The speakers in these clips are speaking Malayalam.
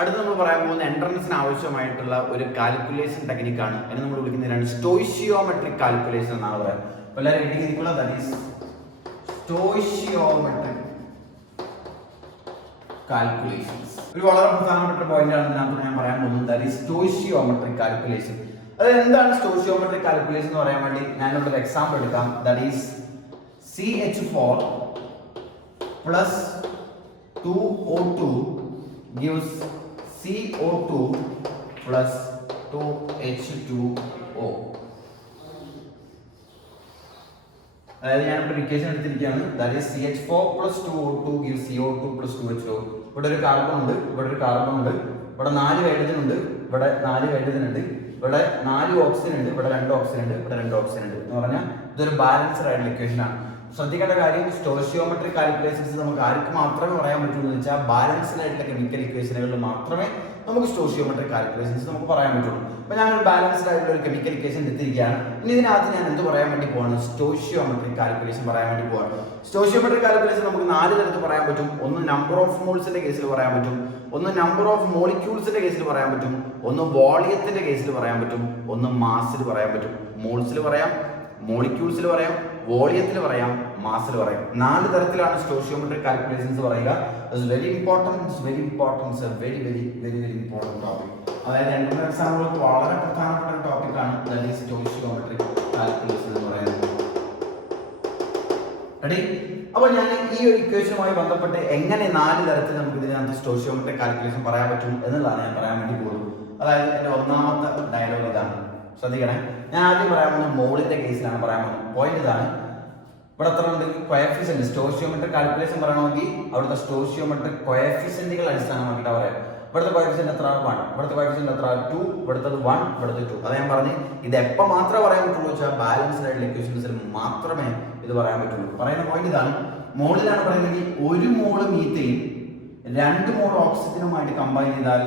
അടുത്ത് നമ്മൾ പറയാൻ പോകുന്ന എൻട്രൻസിന് ആവശ്യമായിട്ടുള്ള ഒരു കാൽക്കുലേഷൻ ടെക്നിക്കാണ്. അതിനെ നമ്മൾ വിളിക്കുന്നതിനാണ് സ്റ്റോയിഷിയോമെട്രിക് കാൽക്കുലേഷൻ എന്നാണ് പറയാം. എല്ലാവരും എഴുതിയിരിക്കുക, ദാറ്റ് ഈസ് സ്റ്റോയിഷിയോമെട്രിക് കാൽക്കുലേഷൻസ്. ഒരു വളരെ പ്രധാനപ്പെട്ട പോയിന്റ് ആണ് ഇതിനകത്ത് ഞാൻ പറയാൻ പോകുന്നത്. That is stoichiometric calculation. അത് എന്താണ് സ്റ്റോയിഷിയോമെട്രിക് കാൽക്കുലേഷൻ എന്ന് പറയാൻ വേണ്ടി ഞാനിവിടെ ഒരു എക്സാമ്പിൾ എടുക്കാം. That is CH4 plus 2O2 gives CO2 plus 2H2O. അതായത് ഞാനിവിടെ ഇക്വേഷൻ എടുത്തിരിക്കുകയാണ്. That is CH4 plus 2O2 gives CO2 plus 2H2O. ഇവിടെ ഒരു കാർബൺ ഉണ്ട്, ഇവിടെ ഒരു കാർബൺ ഉണ്ട്, ഇവിടെ 4 ഹൈഡ്രജൻ ഉണ്ട്, ഇവിടെ 4 ഹൈഡ്രജൻ ഉണ്ട്, ഇവിടെ 4 ഓക്സിജൻ ഉണ്ട്, ഇവിടെ 2 ഓക്സിജൻ ഉണ്ട്, ഇവിടെ 2 ഓക്സിജൻ ഉണ്ട് എന്ന് പറഞ്ഞാൽ ഇതൊരു ബാലൻസ്ഡ് ആയിട്ടുള്ള ഇക്വേഷൻ ആണ്. ശ്രദ്ധിക്കേണ്ട കാര്യം, സ്റ്റോയിഷിയോമെട്രിക് കാൽക്കുലേഷൻസ് നമുക്ക് ആർക്ക് മാത്രമേ പറയാൻ പറ്റുള്ളൂ എന്ന് വെച്ചാൽ ബാലൻസ്ഡ് ആയിട്ടുള്ള കെമിക്കൽ ഇക്വേഷനുകളിൽ മാത്രമേ നമുക്ക് സ്റ്റോയിഷിയോമെട്രിക് കാൽക്കുലേഷൻസ് നമുക്ക് പറയാൻ പറ്റുള്ളൂ. അപ്പോൾ ഞാനൊരു ബാലൻസ്ഡ് ആയിട്ടുള്ള ഒരു കെമിക്കൽ ഇക്വേഷൻ എടുത്തിരിക്കുകയാണ്. ഇനി ഇതിനകത്ത് ഞാൻ എന്ത് പറയാൻ വേണ്ടി പോവാണ്? സ്റ്റോയിഷിയോമെട്രിക് കാൽക്കുലേഷൻ പറയാൻ വേണ്ടി പോവാണ്. സ്റ്റോയിഷിയോമെട്രിക് കാൽക്കുലേഷൻ നമുക്ക് 4 തരത്തിൽ പറയാൻ പറ്റും. ഒന്ന് നമ്പർ ഓഫ് മോൾസിന്റെ കേസിൽ പറയാൻ പറ്റും, ഒന്ന് നമ്പർ ഓഫ് മോളിക്യൂൾസിന്റെ കേസിൽ പറയാൻ പറ്റും, ഒന്ന് വോളിയത്തിന്റെ കേസിൽ പറയാൻ പറ്റും, ഒന്ന് മാസിൽ പറയാൻ പറ്റും. മോൾസിൽ പറയാം, മോളിക്യൂൾസിൽ പറയാം, വോളിയത്തിൽ പറയാം, മാസിൽ പറയാം. 4 തരത്തിലാണ് സ്റ്റോയിഷിയോമെട്രിക് കാൽക്കുലേഷൻസ് പറയുക. It's very important, very important topic. അതായത് എൻട്രൻസ് എക്സാമുകൾക്ക് വളരെ പ്രധാനപ്പെട്ട ടോപ്പിക്കാണ് ദാറ്റ് ഈസ് സ്റ്റോയിഷിയോമെട്രിക് കാൽക്കുലേഷൻ എന്ന് പറയുന്നത്. റെഡി? അപ്പോൾ ഞാൻ ഈ ഒരു ഇക്വേഷനുമായി ബന്ധപ്പെട്ട് എങ്ങനെ 4 തരത്തിൽ നമുക്ക് ഇതിനകത്ത് സ്റ്റോയിഷിയോമെട്രിക് കാൽക്കുലേഷൻ പറയാൻ പറ്റും എന്നുള്ളതാണ് ഞാൻ പറയാൻ വേണ്ടി പോകുന്നത്. അതായത് എൻ്റെ ഒന്നാമത്തെ ഡയലോഗ് ഇതാണ്, ശ്രദ്ധിക്കണേ. ഞാൻ ആദ്യം പറയാൻ പോകുന്നത് മോളിന്റെ കേസിലാണ് പറയാൻ പോകുന്നത്. പോയിന്റ് ഇതാണ്, ഇവിടെ എത്ര ഉണ്ട്? കോഎഫിഷ്യന്റ്. സ്റ്റോയിഷിയോമെട്രിക് കാൽക്കുലേഷൻ പറയണമെങ്കിൽ അവിടുത്തെ സ്റ്റോയിഷിയോമെട്രിക് കോഎഫിഷ്യന്റുകൾ അടിസ്ഥാനമാക്കിയിട്ട് പറയാം. ഇവിടുത്തെ കോഎഫിഷ്യന്റ് എത്ര? 1. ഇവിടുത്തെ കോഎഫിഷ്യന്റ് എത്ര? 2. ഇവിടുത്തത് 1, ഇവിടുത്തെ 2. അത് ഞാൻ പറഞ്ഞു, ഇത് എപ്പോൾ മാത്രമേ പറയാൻ പറ്റുള്ളൂ വെച്ചാൽ ബാലൻസ്ഡ് ആയിട്ടുള്ള ഇക്വേഷൻസിൽ മാത്രമേ ഇത് പറയാൻ പറ്റുള്ളൂ. പറയുന്ന പോയിന്റ് ഇതാണ്, മോളിലാണ് പറയുന്നത് 1 മോള് മീത്തയും 2 മോൾ ഓക്സിജനുമായിട്ട് കമ്പൈൻ ചെയ്താൽ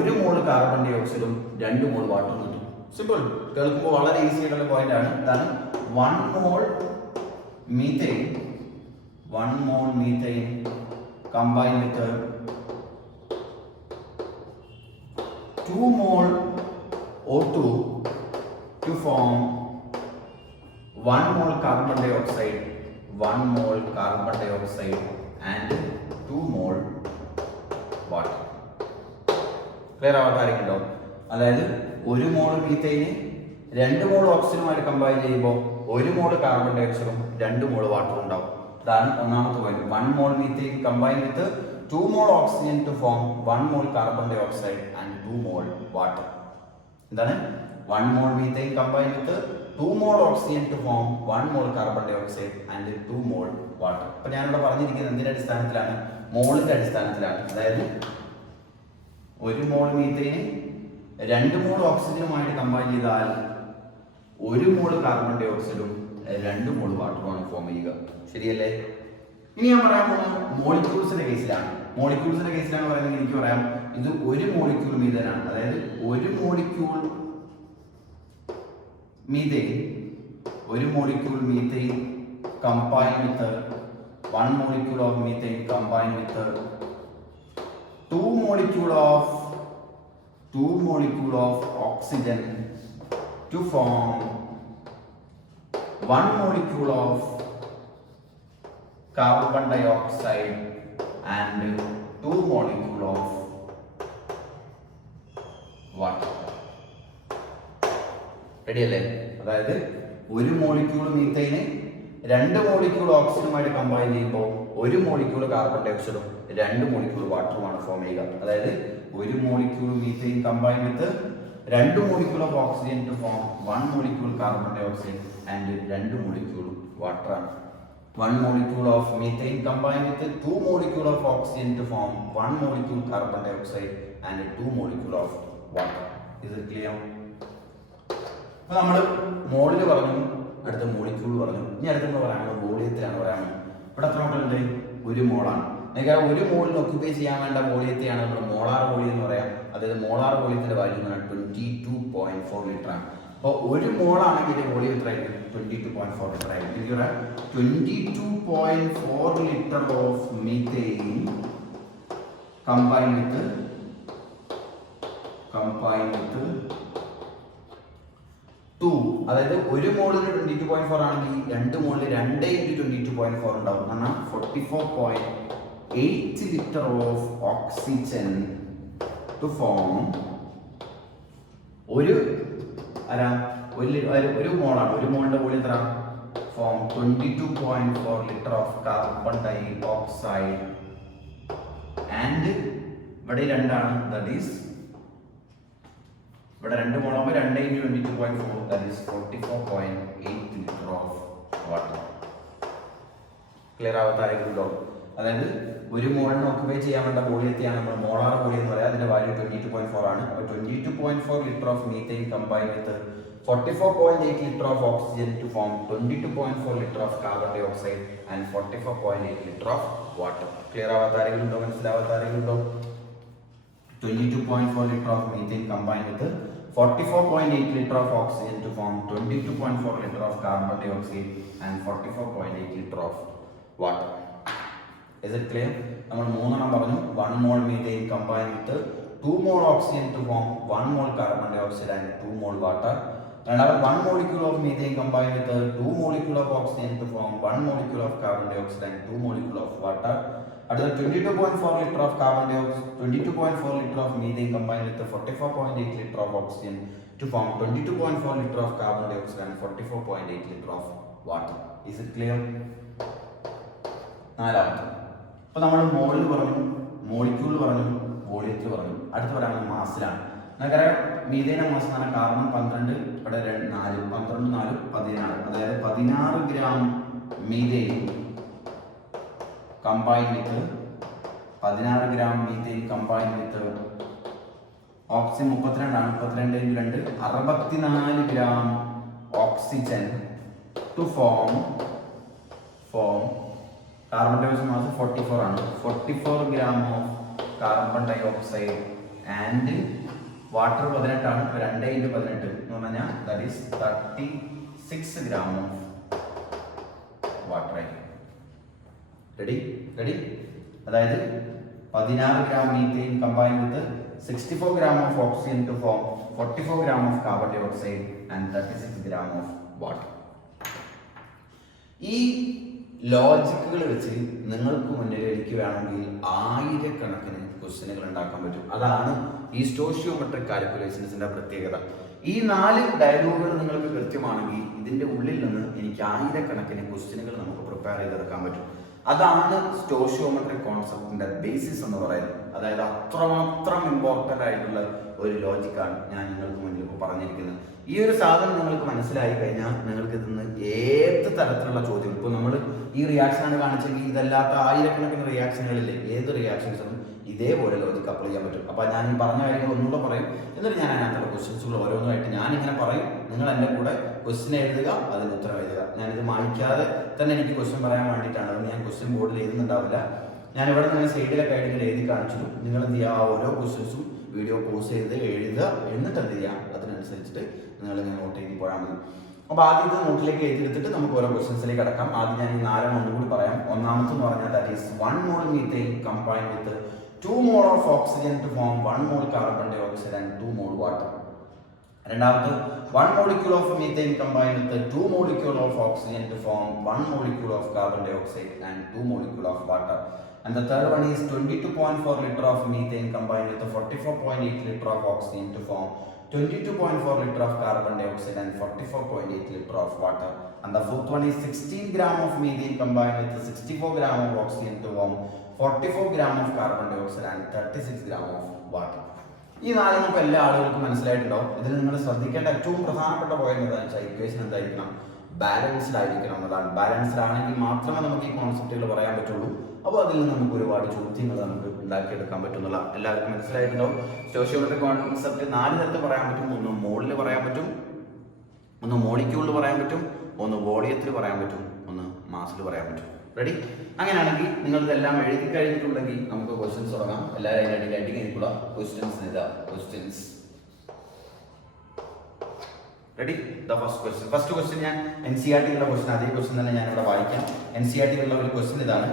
1 മോള് കാർബൺ ഡൈ ഓക്സൈഡും 2 മോൾ വാട്ടറും കിട്ടും. സിമ്പിൾ, കേൾക്കുമ്പോൾ വളരെ ഈസി ആയിട്ടുള്ള പോയിന്റ് ആണ്. ഇതാണ് 1 മോൾ methane combined with 2 mole O2 to form 1 mole carbon dioxide and 2 mole water. Clear ആവാത്തായിരിക്കുമല്ലോ. അതായത് 1 മോൾ മീത്തൈന് 2 മോൾ ഓക്സിജനുമായിട്ട് കമ്പൈൻ ചെയ്യുമ്പോൾ 1 മോൾ കാർബൺ ഡൈ ഓക്സൈഡും 2 മോൾ വാട്ടറും ഉണ്ടാവും. ഇതാണ് ഒന്നാമത്തെ point. 1 mole methane combine with 2 mole oxygen to form 1 mole carbon dye oxide and 2 mole water. എന്താണ്? 1 mole methane combine with 2 mole oxygen to form 1 mole carbon dye oxide and 2 mole water. അപ്പൊ ഞാനിവിടെ പറഞ്ഞിരിക്കുന്നത് എന്തിന്റെ അടിസ്ഥാനത്തിലാണ്? മോളിന്റെ അടിസ്ഥാനത്തിലാണ്. അതായത് 1 മോൾ മീത്തൈന് 2 മോൾ ഓക്സിജനുമായിട്ട് കമ്പൈൻ ചെയ്താൽ 1 മോൾ കാർബൺ ഡൈ ഓക്സൈഡും 2 മോൾ വാട്ടറുമാണ് ഫോം ചെയ്യുക. ശരിയല്ലേ? ഇനി ഞാൻ പറയാൻ പോകുന്നത് മോളിക്യൂൾസിന്റെ കേസിലാണ്. മോളിക്യൂൾസിന്റെ കേസിലാണ് പറയുന്നത് എനിക്ക് പറയാം, ഇത് 1 മോളിക്യൂൾ മീഥേനാണ്. അതായത് 1 molecule methane combine with 1 molecule of methane combine with 2 molecule of oxygen to form 1 molecule of carbon dioxide and 2 molecule of water. Ready അല്ലേ? അതായത് 1 മോളിക്യൂൾ മീത്തൈന് 2 മോളിക്യൂൾ ഓക്സിജനുമായിട്ട് കമ്പൈൻ ചെയ്യുമ്പോൾ 1 മോളിക്യൂൾ കാർബൺ ഡൈ ഓക്സൈഡും 2 മോളിക്യൂൾ വാട്ടറുമാണ് ഫോം ചെയ്യുക. അതായത് 1 molecule methane combine with 2 molecule of oxygen to form 1 molecule carbon dye oxide and 2 molecule water ആണ്. 1 molecule of methane combine with 2 molecule of oxygen to form 1 molecule carbon dye oxide and 2 molecule of water. ഇത് ക്ലിയർ? അപ്പൊ നമ്മൾ മോളിൽ പറഞ്ഞു, അടുത്ത മോളിക്യൂൾ പറഞ്ഞു, ഇനി അടുത്ത് പറയാനുള്ളത് വോളിയത്തിലാണ് പറയാനുള്ളത്. ഇവിടെ എത്ര മോളുണ്ട്? 1 മോളാണ്. എനിക്ക് 1 മോളിന് ഒക്യുപ്പൈ ചെയ്യാൻ വേണ്ട വോളിയത്തെയാണ് നമ്മൾ മോളാർ വോളിയം എന്ന് പറയാം. അതായത് മോളാർ വോളിയത്തിന്റെ വാല്യൂ 22.4 ലിറ്റർ ആണ്. അപ്പോൾ 1 മോളാണെങ്കിൽ വോളിയം എത്ര ആയിരിക്കും? 22.4 ലിറ്റർ ആയിരിക്കും. 22.4 litre of methane combined with combined with 2, അതായത് ഒരു മോളിന് 22.4 ആണെങ്കിൽ രണ്ട് മോളിൽ 2 × 22.4 ഉണ്ടാവും. എന്നാൽ 44.8 litre of oxygen to form ഒരു മോളാണ്. ഒരു മോളിന്റെ വോളിയം എത്ര? Form 22.4 litre of carbon dye oxide and ഇവിടെ രണ്ടാണ്, ദാറ്റ് ഈസ് ഇവിടെ 2 മോളാകുമ്പോൾ 2 × 22.4 that is 44.8 litre of water. Clear ആവാത്ത ആരെങ്കിലും? അതായത് ഒരു മോളിന് ഓക്കുപൈ ചെയ്യാൻ വേണ്ട വോളിയത്തെയാണ് നമ്മൾ മോളാർ വോളിയം എന്ന് പറയുക. അതിന്റെ വാല്യൂ 22.4 ആണ്. അപ്പോൾ 22.4 litre of methane combined with 44.8 litre of oxygen to form 22.4 litre of carbon dye oxide and 44.8 litre of water. Clear ആവാത്ത ആരെങ്കിലും ഉണ്ടോ? മനസ്സിലാവാത്ത ആരെങ്കിലും ഉണ്ടോ? 22.4 litre of methane combined with 44.8 litre of oxygen to form 22.4 litre of carbon dye oxide and 44.8 litre of water. Is it clear? നമ്മൾ 3 എണ്ണം പറഞ്ഞു. 1 mole methane combined with 2 mole oxygen to form 1 mole carbon dioxide and 2 mole water. രണ്ടാമത് 1 molecule of methane combined with 2 molecule of oxygen to form 1 molecule of carbon dioxide and 2 molecule of water. അടുത്ത 22.4 litre of carbon dioxide 22.4 litre of methane combined with 44.8 litre of oxygen to form 22.4 litre of carbon dioxide and 44.8 litre of water. Is it clear? നാലാമത്, അപ്പോൾ നമ്മൾ മോളിൽ പറഞ്ഞു, മോളിക്യൂൾ പറഞ്ഞു, വോളിയത്തിൽ പറഞ്ഞു. അടുത്ത് പറയുന്നത് മാസിലാണ്. നമുക്കറിയാം മീഥേന മാസ് എന്ന് പറഞ്ഞാൽ കാർബൺ 12, ഇവിടെ 4, 12 4 16, അതായത് 16 gram methane combined with 16 gram methane combined with oxygen 32 ആണ്. 32 × 2 64 gram oxygen to form carbon dye oxide mass 44 ആണ്. 44 gram of carbon dye oxide and water 18 ആണ്. 2 × 18 എന്ന് പറഞ്ഞാൽ ദാറ്റ് ഈസ് 36 ഗ്രാം ഓഫ് വാട്ടർ ആയി. റെഡി? അതായത് 16 gram methane combined with 64 gram of oxygen to form 44 gram of carbon dye oxide and 36 gram of water. ഈ ലോജിക്കുകൾ വെച്ച് നിങ്ങൾക്ക് മുന്നിൽ എനിക്ക് വേണമെങ്കിൽ ആയിരക്കണക്കിന് ക്വസ്റ്റ്യനുകൾ ഉണ്ടാക്കാൻ പറ്റും. അതാണ് ഈ സ്റ്റോഷിയോമെട്രിക് കാൽക്കുലേഷൻസിന്റെ പ്രത്യേകത. ഈ 4 ഡയലോഗുകൾ നിങ്ങൾക്ക് കൃത്യമാണെങ്കിൽ ഇതിന്റെ ഉള്ളിൽ നിന്ന് എനിക്ക് ആയിരക്കണക്കിന് ക്വസ്റ്റ്യനുകൾ നമുക്ക് പ്രിപ്പയർ ചെയ്തെടുക്കാൻ പറ്റും. അതാണ് സ്റ്റോഷിയോമെട്രിക് കോൺസെപ്റ്റിന്റെ ബേസിസ് എന്ന് പറയുന്നത്. അതായത് അത്രമാത്രം ഇമ്പോർട്ടൻ്റ് ആയിട്ടുള്ള ഒരു ലോജിക്കാണ് ഞാൻ നിങ്ങൾക്ക് മുന്നിൽ ഇപ്പോൾ പറഞ്ഞിരിക്കുന്നത്. ഈ ഒരു സാധനം നിങ്ങൾക്ക് മനസ്സിലായി കഴിഞ്ഞാൽ നിങ്ങൾക്ക് ഇതിന്ന് ഏത് തരത്തിലുള്ള ചോദ്യം, ഇപ്പോൾ നമ്മൾ ഈ റിയാക്ഷനാണ് കാണിച്ചെങ്കിൽ ഇതല്ലാത്ത ആയിരക്കണക്കിന് റിയാക്ഷനുകളില്ലേ, ഏത് റിയാക്ഷൻസും ഇതേപോലെ ലോജിക്ക് അപ്ലൈ ചെയ്യാൻ പറ്റും. അപ്പോൾ ഞാൻ ഈ പറഞ്ഞ കാര്യങ്ങൾ ഒന്നുകൂടെ പറയും, എന്നിട്ട് ഞാൻ അതിനകത്തുള്ള ക്വസ്റ്റ്യൻസുകൾ ഓരോന്നുമായിട്ട് ഞാനിങ്ങനെ പറയും, നിങ്ങൾ എൻ്റെ കൂടെ ക്വസ്റ്റ്യൻ എഴുതുക, അതിന് ഉത്തരം എഴുതുക. ഞാനിത് മായ്ക്കാതെ തന്നെ എനിക്ക് ക്വസ്റ്റ്യൻ പറയാൻ വേണ്ടിയിട്ടാണ്. അത് ഞാൻ ക്വസ്റ്റ്യൻ ബോർഡിൽ എഴുതുന്നുണ്ടാവില്ല. ഞാൻ ഇവിടെ നിന്ന് സൈഡിലൊക്കെ ആയിട്ട് ഇങ്ങനെ എഴുതി കാണിച്ചു. നിങ്ങൾ എന്ത് ചെയ്യുക, ഓരോ ക്വസ്റ്റ്യൻസും വീഡിയോ പോസ് ചെയ്ത് എഴുതുക, എന്നിട്ട് എന്ത് ചെയ്യാം, അതിനനുസരിച്ചിട്ട് നിങ്ങൾ ഇങ്ങനെ നോട്ട് ചെയ്ത് പോയാൽ മതി. അപ്പോൾ ആദ്യം ഇത് നോട്ടിലേക്ക് എഴുതിയെടുത്തിട്ട് നമുക്ക് ഓരോ ക്വസ്റ്റ്യൻസിലേക്ക് കടക്കാം. ആദ്യം ഞാൻ ഈ 4 ഒന്നുകൂടി പറയാം. ഒന്നാമത്തെന്ന് പറഞ്ഞാൽ ദാറ്റ് is 1 mole methane combined with 2 mole of oxygen to form 1 mole carbon dioxide and 2 mole water. രണ്ടാമത് 1 molecule of methane combined with 2 molecule of oxygen to form 1 molecule of carbon dioxide and 2 molecule of water. And the third one is 22.4 liter of methane combined with 44.8 liter of oxygen to form 22.4 liter of carbon dioxide and 44.8 liter of water. And the fourth one is 16 gram of methane combined with 64 gram of oxygen to form 44 gram of carbon dioxide and 36 gram of water. ഈ 4 നമുക്ക് എല്ലാ ആളുകൾക്കും മനസ്സിലായിട്ടുണ്ടാവും. ഇതിൽ നിങ്ങൾ ശ്രദ്ധിക്കേണ്ട ഏറ്റവും പ്രധാനപ്പെട്ട പോയിന്റ് എന്താണെന്ന് വെച്ചാൽ ഇക്വേഷൻ എന്തായിരിക്കണം, ബാലൻസ്ഡ് ആയിരിക്കണം എന്നതാണ്. ബാലൻസ്ഡ് ആണെങ്കിൽ മാത്രമേ നമുക്ക് ഈ കോൺസെപ്റ്റുകൾ പറയാൻ പറ്റുള്ളൂ. അപ്പോൾ അതിൽ നിന്ന് നമുക്ക് ഒരുപാട് ചോദ്യങ്ങൾ നമുക്ക് ഉണ്ടാക്കിയെടുക്കാൻ പറ്റുന്നുള്ള എല്ലാവർക്കും മനസ്സിലായിട്ടുണ്ടാവും. സ്റ്റോഷിയോമെട്രിക് കോൺസെപ്റ്റ് 4 തരത്തിൽ പറയാൻ പറ്റും. ഒന്ന് മോളിൽ പറയാൻ പറ്റും, ഒന്ന് മോളിക്യൂളിൽ പറയാൻ പറ്റും, ഒന്ന് വോളിയത്തിൽ പറയാൻ പറ്റും, ഒന്ന് മാസിൽ പറയാൻ പറ്റും. റെഡി? അങ്ങനെയാണെങ്കിൽ നിങ്ങൾ ഇതെല്ലാം എഴുതി കഴിഞ്ഞിട്ടുണ്ടെങ്കിൽ നമുക്ക് ക്വസ്റ്റ്യൻസ് തുടങ്ങാം. എല്ലാവരും അതിനടിയിലായിട്ട് എനിക്കുള്ള ക്വസ്റ്റ്യൻസ് എഴുതാം. Questions ready? The first question ഞാൻ NCERT-ലുള്ള ക്വസ്റ്റ്യൻ, അതേ ക്വസ്റ്റ്യൻ തന്നെ ഞാനിവിടെ വായിക്കാം. NCERT-ലുള്ള ഒരു ക്വസ്റ്റ്യൻ ഇതാണ്.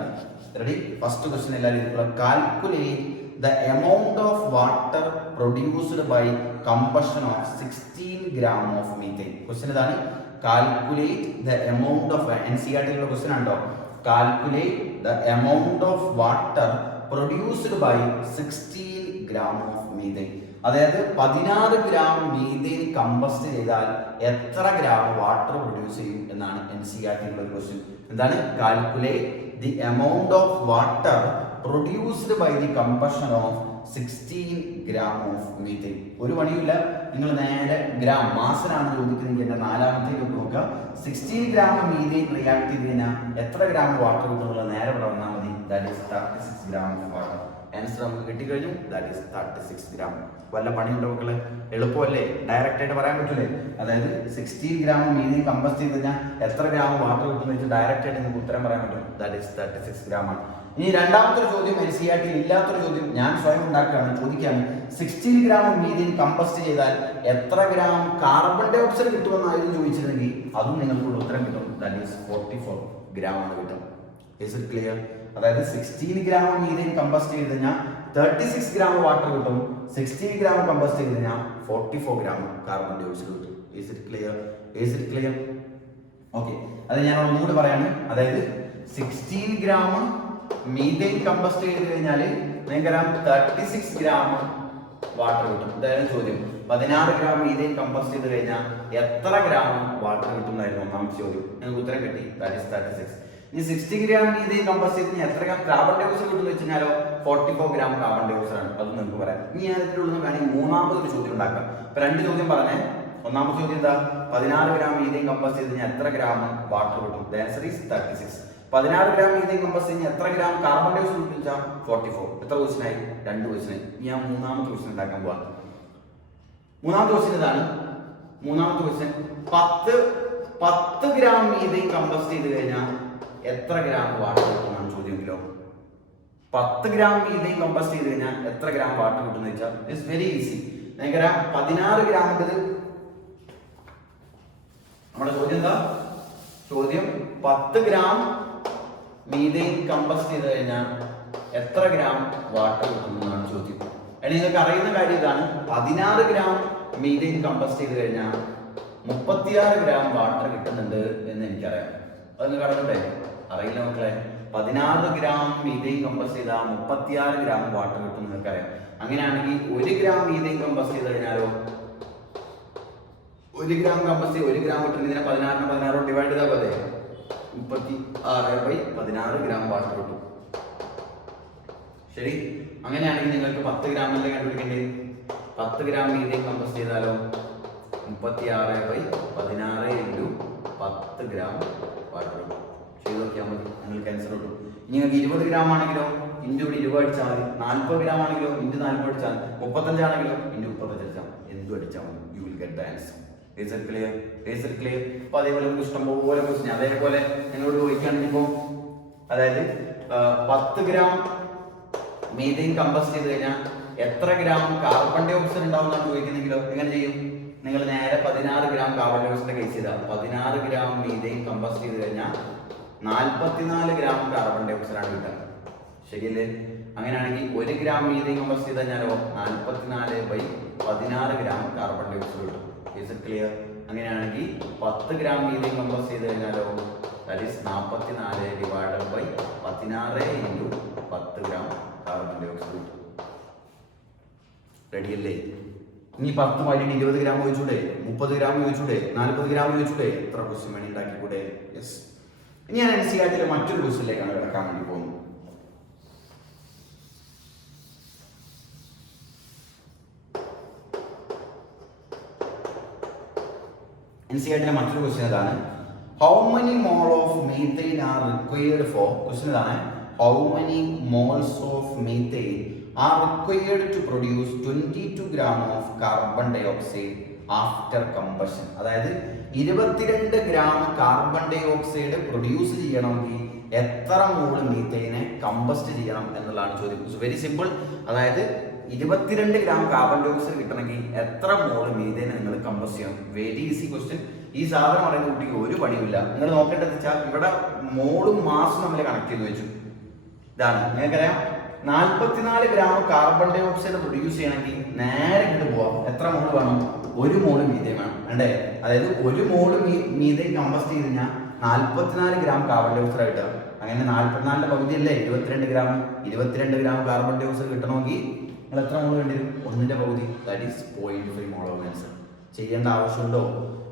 റെഡി? ഫസ്റ്റ് ക്വസ്റ്റ്യൻ എല്ലാവരും calculate the amount of water produced by combustion of 16 gram of methane. Question ഇതാണ്, calculate the amount of NCERT question ഉണ്ടോ, calculate the amount of water produced by 16 gram of methane. അതായത് 16 ഗ്രാം മീഥെയ്ൻ കമ്പസ്റ്റ് ചെയ്താൽ എത്ര ഗ്രാം വാട്ടർ പ്രൊഡ്യൂസ് ചെയ്യും എന്നാണ് NCERT ഒരു ക്വസ്റ്റ്യൻ. എന്താണ്, calculate the amount of water produced by the combustion of 16 gram of methane. ഒരു പണിയില്ല, നിങ്ങൾ നേരെ ഗ്രാം മാസിനാണ് ചോദിക്കുന്നതെങ്കിൽ എൻ്റെ നാലാമത്തേക്ക് നോക്കുക. 16 gram മീഥെയ്ൻ റിയാക്ട് ചെയ്ത് കഴിഞ്ഞാൽ എത്ര ഗ്രാം വാട്ടർ കിട്ടുന്നുള്ള നേരെ ഇവിടെ വന്നാൽ മതി. ദാറ്റ് ഈസ് 36 gram of water. ആൻസർ നമുക്ക് കിട്ടിക്കഴിഞ്ഞു. ദാറ്റ് ഈസ് 36 gram. വല്ല പണിയുണ്ടോ മക്കളെ? എളുപ്പമല്ലേ, ഡയറക്റ്റ് ആയിട്ട് പറയാൻ പറ്റില്ലേ? അതായത് 16 gram മീഥെയ്ൻ കമ്പസ്റ്റ് ചെയ്ത് കഴിഞ്ഞാൽ എത്ര ഗ്രാം വാട്ടർ കിട്ടുന്ന വെച്ചാൽ ഡയറക്റ്റ് ആയിട്ട് നിങ്ങൾക്ക് ഉത്തരം പറയാൻ പറ്റും. ദാറ്റ് ഈസ് 36 gram ആണ്. ഇനി രണ്ടാമത്തെ ചോദ്യം, NCERT ഇല്ലാത്തൊരു ചോദ്യം ഞാൻ സ്വയം ഉണ്ടാക്കുകയാണ്, ചോദിക്കുകയാണ് 16 gram മീഥെയ്ൻ കമ്പസ്റ്റ് ചെയ്താൽ എത്ര ഗ്രാം കാർബൺ ഡൈ ഓക്സൈഡ് കിട്ടുമെന്നായിരുന്നു ചോദിച്ചിരുന്നെങ്കിൽ അതും നിങ്ങൾക്കുള്ള ഉത്തരം കിട്ടും. ദാറ്റ് ഈസ് 44 gram ആണ് കിട്ടും. Is it clear? അതായത് 16 gram മീഥെയ്ൻ കമ്പസ്റ്റ് ചെയ്ത് കഴിഞ്ഞാൽ 36 gram വാട്ടർ കിട്ടും. 16 gram കമ്പസ്റ്റ് ചെയ്ത് കഴിഞ്ഞാൽ 44 gram കാർബൺ ഡൈ ഓക്സൈഡ് കിട്ടും. Is it clear? Is it clear? Okay, അത് ഞാൻ ഒന്നുകൂടി പറയാണ്. അതായത് 16 gram മീഥെയ്ൻ കമ്പസ്റ്റ് ചെയ്ത് കഴിഞ്ഞാൽ നിങ്ങൾക്കറിയാം 36 gram വാട്ടർ കിട്ടും. ഇതായിരുന്നു ചോദ്യം. 16 gram മീഥെയ്ൻ കമ്പസ്റ്റ് ചെയ്ത് കഴിഞ്ഞാൽ എത്ര ഗ്രാം വാട്ടർ കിട്ടും എന്നായിരുന്നു ഒന്നാമത്തെ ചോദ്യം. നിങ്ങൾക്ക് ഉത്തരം കിട്ടി. ദാറ്റ് ഈസ് 36. ഇനി 60 gram മീഥെയ്ൻ കമ്പസ്റ്റ് ചെയ്ത് കഴിഞ്ഞാൽ എത്ര ഗ്രാം കാർബൺ ഡൈ ഓക്സൈഡ് കിട്ടും എന്ന് വെച്ചാലോ 44 gram കാർബൺ ഡൈ ഓക്സൈഡ് ആണ്. അത് നിങ്ങൾക്ക് പറയാം. ഇനി ഞാൻ ഇതിലുള്ള വേണമെങ്കിൽ മൂന്നാമതൊരു ചോദ്യം ഉണ്ടാക്കാം. ഇപ്പൊ രണ്ട് ചോദ്യം പറഞ്ഞേ. ഒന്നാമത്തെ ചോദ്യം എന്താ, 16 gram മീഥെയ്ൻ കമ്പസ്റ്റ് ചെയ്ത് കഴിഞ്ഞാൽ എത്ര ഗ്രാം വാട്ടർ കിട്ടും? The answer is 36. 16 gram methane combust ചെയ്ത് കഴിഞ്ഞാൽ എത്ര ഗ്രാം കാർബൺ ഡൈ ഓക്സൈഡ് കിട്ടും വെച്ചാൽ 44. എത്ര ക്വസ്റ്റ്യനായി? 2 ക്വസ്റ്റ്യനായി. ഞാൻ മൂന്നാമത്തെ ക്വസ്റ്റ്യൻ ഉണ്ടാക്കാൻ പോവാം. മൂന്നാമത്തെ ക്വസ്റ്റ്യൻ ഇതാണ്. മൂന്നാമത്തെ ക്വസ്റ്റ്യൻ 10 gram മീഥെയ്ൻ കമ്പസ്റ്റ് ചെയ്ത് കഴിഞ്ഞാൽ എത്ര ഗ്രാം വാട്ടർ കിട്ടുമെന്നാണ് ചോദ്യമെങ്കിലോ. 10 gram മീഥെയ്ൻ കമ്പസ്റ്റ് ചെയ്ത് കഴിഞ്ഞാൽ എത്ര ഗ്രാം വാട്ടർ കിട്ടുമെന്ന് വെച്ചാൽ ഇറ്റ്സ് വെരി ഈസി. നിങ്ങൾക്കറിയാം 16 gram നമ്മുടെ ചോദ്യം എന്താ? ചോദ്യം 10 gram മീഥെയ്ൻ കമ്പസ്റ്റ് ചെയ്ത് കഴിഞ്ഞാൽ എത്ര ഗ്രാം വാട്ടർ കിട്ടുമെന്നാണ് ചോദ്യം. അല്ലെങ്കിൽ നിങ്ങൾക്ക് അറിയുന്ന കാര്യം ഇതാണ്, 16 gram മീഥെയ്ൻ കമ്പസ്റ്റ് ചെയ്ത് കഴിഞ്ഞാൽ 36 gram വാട്ടർ കിട്ടുന്നുണ്ട് എന്ന് എനിക്കറിയാം. അത് നിങ്ങൾക്ക് അറിയണ്ടേ? അറിയില്ല മക്കളെ. 16 gram മീഥെയ്ൻ കമ്പസ്റ്റ് ചെയ്താൽ 36 gram വാട്ടർ കിട്ടും നിങ്ങൾക്കറിയാം. അങ്ങനെയാണെങ്കിൽ 1 gram മീഥെയ്ൻ കമ്പസ്റ്റ് ചെയ്ത് കഴിഞ്ഞാലോ 1 gram കമ്പസ്റ്റ് 1 gram കിട്ടുന്ന ഇതിനെ 16 ഡിവൈഡ് ചെയ്താൽ പോലെ 36/16 gram വാട്ടർ കിട്ടും. ശരി, അങ്ങനെയാണെങ്കിൽ നിങ്ങൾക്ക് 10 gram അല്ലേ കണ്ടുപിടിക്കേണ്ടത്. 10 gram മീഥെയ്ൻ കമ്പസ്റ്റ് ചെയ്താലോ 36/16 × 10 gram വാട്ടർ കിട്ടും. ചെയ്ത് നോക്കിയാൽ മതി, നിങ്ങൾക്ക് ആൻസർ കിട്ടും. ഇനി നിങ്ങൾക്ക് 20 gram ആണെങ്കിലോ ഇൻറ്റു 20 അടിച്ചാൽ മതി. 40 gram ആണെങ്കിലോ ഇൻറ്റു 40 അടിച്ചാൽ മതി. 35 ആണെങ്കിലോ ഇൻറ്റു 35 അടിച്ചാൽ മതി. എന്തും അടിച്ചാൽ മതി. You will get the answer. Is it clear? Is it clear? അപ്പോൾ അതേപോലെ ഇഷ്ടംപോലെ ക്വസ്റ്റ്യൻ അതേപോലെ നിങ്ങളോട് ചോദിക്കുകയാണെങ്കിൽ ഇപ്പോൾ അതായത് 10 gram മീഥെയ്ൻ കമ്പസ്റ്റ് ചെയ്ത് കഴിഞ്ഞാൽ എത്ര ഗ്രാം കാർബൺ ഡൈ ഓക്സൈഡ് ഉണ്ടാവും എന്നാണ് ചോദിക്കുന്നെങ്കിലോ എങ്ങനെ ചെയ്യും? നിങ്ങൾ നേരെ 16 gram carbon dye oxide case ചെയ്താൽ 16 gram മീഥെയ്ൻ കമ്പസ്റ്റ് ചെയ്ത് കഴിഞ്ഞാൽ 44 gram കാർബൺ ഡൈ ഓക്സൈഡ് ആണ് കിട്ടുക. ശരിയല്ലേ? അങ്ങനെയാണെങ്കിൽ 1 gram മീഥെയ്ൻ കമ്പസ്റ്റ് ചെയ്ത് കഴിഞ്ഞാലോ 44/16 gram കാർബൺ ഡൈ ഓക്സൈഡ് കിട്ടും. Is it clear? അങ്ങനെയാണെങ്കിൽ 10 gram മീഥെയ്ൻ കമ്പസ്റ്റ് ചെയ്ത് കഴിഞ്ഞാലോ that is 44 divided by 16 into 10 gram carbon dye oxide കിട്ടും. റെഡി അല്ലേ? ഇനി 10 മാറ്റി 20 gram ചോദിച്ചൂടെ, 30 gram ചോദിച്ചൂടെ, 40 gram ചോദിച്ചൂടെ, എത്ര ക്വസ്റ്റ്യൻ വേണ്ടി ഉണ്ടാക്കിക്കൂടെ? യെസ്. ഇനി ഞാൻ NCERT മറ്റൊരു ക്വസ്റ്റ്യനിലേക്കാണ് കിടക്കാൻ വേണ്ടി പോകുന്നത്. NCERT മറ്റൊരു ക്വസ്റ്റ്യൻ ഇതാണ്, how many mole of methane are required for. Question ഇതാണ്, how many moles of methane are required to produce 22 gram of carbon dye oxide after combustion. അതായത് 22 gram carbon dye oxide produce ചെയ്യണമെങ്കിൽ എത്ര മോൾ മീഥെയ്നെ കമ്പസ്റ്റ് ചെയ്യണം എന്നുള്ളതാണ് ചോദ്യം. Very simple. അതായത് 22 gram കാർബൺ ഡൈ ഓക്സൈഡ് കിട്ടണമെങ്കിൽ എത്ര മോൾ മീഥെയ്നെ നിങ്ങൾ കമ്പസ്റ്റ് ചെയ്യണം. Very easy question. ഈ സാധനം പറയുന്ന കുട്ടിക്ക് ഒരു പണിയുമില്ല. നിങ്ങൾ നോക്കേണ്ടത് വെച്ചാൽ ഇവിടെ മോളും മാസും നമ്മൾ കണക്ട് ചെയ്ത് വെച്ചു. ഇതാണ് നിങ്ങൾക്കറിയാം, 44 gram carbon dye oxide produce ചെയ്യണമെങ്കിൽ നേരെ ഇങ്ങോട്ട് പോവാം. എത്ര മോള് വേണം? 1 മോള് മീഥേൻ വേണം അല്ലേ? അതായത് 1 മോള് മീഥേൻ കമ്പസ്റ്റ് ചെയ്ത് കഴിഞ്ഞാൽ 44 ഗ്രാം കാർബൺ ഡൈ ഓക്സൈഡ് ആയിട്ട്. അങ്ങനെ 44ന്റെ പകുതിയല്ലേ 22 gram. 22 gram carbon dye oxide കിട്ടണമെങ്കിൽ നിങ്ങൾ എത്ര മോള് വേണ്ടി വരും? 1ന്റെ പകുതി, that is 0.5 mole of answer. ചെയ്യേണ്ട ആവശ്യമുണ്ടോ?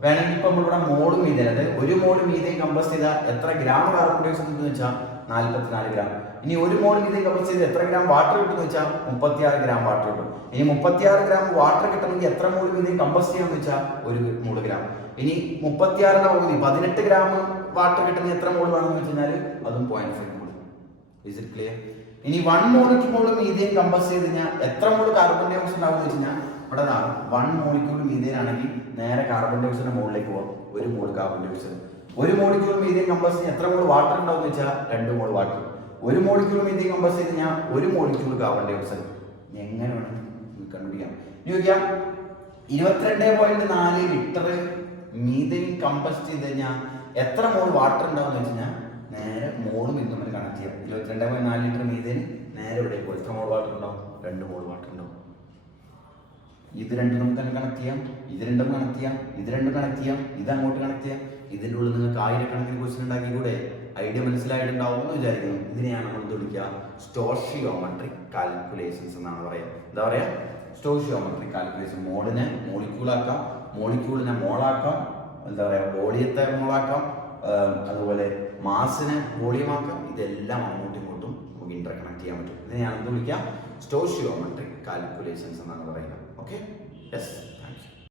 വേണമെങ്കിൽ ഇപ്പൊ നമ്മളിവിടെ മോള് മീഥേൻ, അതായത് 1 മോള് മീഥേൻ കമ്പസ്റ്റ് ചെയ്താൽ എത്ര ഗ്രാം കാർബൺ ഡൈ ഓക്സൈഡ് കിട്ടുമെന്ന് വെച്ചാൽ 44 ഗ്രാം. ഇനി 1 മോൾ മീഥേൻ കമ്പസ്റ്റ് ചെയ്ത് എത്ര ഗ്രാം വാട്ടർ കിട്ടുമെന്ന് വെച്ചാൽ 36 ഗ്രാം വാട്ടർ കിട്ടും. ഇനി 36 ഗ്രാം വാട്ടർ കിട്ടണമെങ്കിൽ എത്ര മോൾ മീഥേൻ കമ്പസ്റ്റ് ചെയ്യാന്ന് വെച്ചാൽ 1 മോൾ ഗ്രാം. ഇനി 36ന്റെ പകുതി 18 ഗ്രാം വാട്ടർ കിട്ടണമെങ്കിൽ എത്ര മോൾ വേണമെന്ന് വെച്ച് കഴിഞ്ഞാൽ അതും 0.5 മോൾ. Is it clear? ഇനി 1 മോളിക്യൂൾ മീഥേൻ കമ്പസ്റ്റ് ചെയ്ത് കഴിഞ്ഞാൽ എത്ര മോൾ കാർബൺ ഡൈ ഓക്സൈഡ് ഉണ്ടാവും എന്ന് വെച്ച് കഴിഞ്ഞാൽ ഇവിടെ 1 മോളിക്യൂൾ മീഥേൻ ആണെങ്കിൽ നേരെ കാർബൺ ഡൈ ഓക്സൈഡിന്റെ മുകളിലേക്ക് പോകാം. 1 മോൾ കാർബൺ ഡൈ ഓക്സൈഡ്. 1 മോളിക്യൂൾ മീഥേൻ കമ്പസ്റ്റ് ചെയ്യാൻ എത്ര മോൾ വാട്ടർ ഉണ്ടാവും എന്ന് വെച്ചാൽ 2 mole water. 1 molecule methane combust ചെയ്ത് കഴിഞ്ഞാൽ 1 മോളിക്യൂൾ കാർബൺ ഡൈ ഓക്സൈഡ്. എങ്ങനെ വേണം കണ്ടുപിടിക്കാം? ചോദിക്കാം 22.4 ലിറ്റർ മീഥേൻ കമ്പസ്റ്റ് ചെയ്ത് കഴിഞ്ഞാൽ എത്ര മോൾ വാട്ടർ ഉണ്ടാവും എന്ന് വെച്ച് കഴിഞ്ഞാൽ നേരെ മോളും ഇതും തമ്മിൽ കണക്ട് ചെയ്യാം. 22.4 ലിറ്റർ മീഥേൻ നേരെ ഇവിടെ പോകും. എത്ര മോൾ വാട്ടർ ഉണ്ടാവും? 2 മോൾ വാട്ടർ ഉണ്ടാവും. ഇത് രണ്ടും നമുക്ക് തന്നെ കണക്ട് ചെയ്യാം, ഇത് രണ്ടും കണക്ട് ചെയ്യാം, ഇത് രണ്ടും കണക്ട് ചെയ്യാം, ഇത് അങ്ങോട്ട് കണക്ട് ചെയ്യാം. ഇതിൻ്റെ ഉള്ളിൽ നിങ്ങൾക്ക് ആയിരക്കണക്കിന് ക്വസ്റ്റ്യൻ ഉണ്ടാക്കി കൂടെ ഐഡിയ മനസ്സിലായിട്ടുണ്ടാവും എന്ന് വിചാരിക്കുന്നു. ഇതിനെയാണ് നമ്മൾ വിളിക്കുക സ്റ്റോഷിയോമെട്രിക് കാൽക്കുലേഷൻസ് എന്നാണ് പറയുക. എന്താ പറയുക? Stoichiometric calculation. മോളിനെ മോളിക്യൂളാക്കാം, മോളിക്യൂളിനെ മോളാക്കാം, എന്താ പറയുക വോളിയത്തെ മോളാക്കാം, അതുപോലെ മാസിനെ വോളിയമാക്കാം. ഇതെല്ലാം അങ്ങോട്ടും ഇങ്ങോട്ടും നമുക്ക് ഇന്റർ കണക്ട് ചെയ്യാൻ പറ്റും. ഇതിനെയാണ് എന്ത് വിളിക്കുക? സ്റ്റോഷിയോമെട്രിക് കാൽക്കുലേഷൻസ് എന്നാണ് പറയുക. Okay? Yes.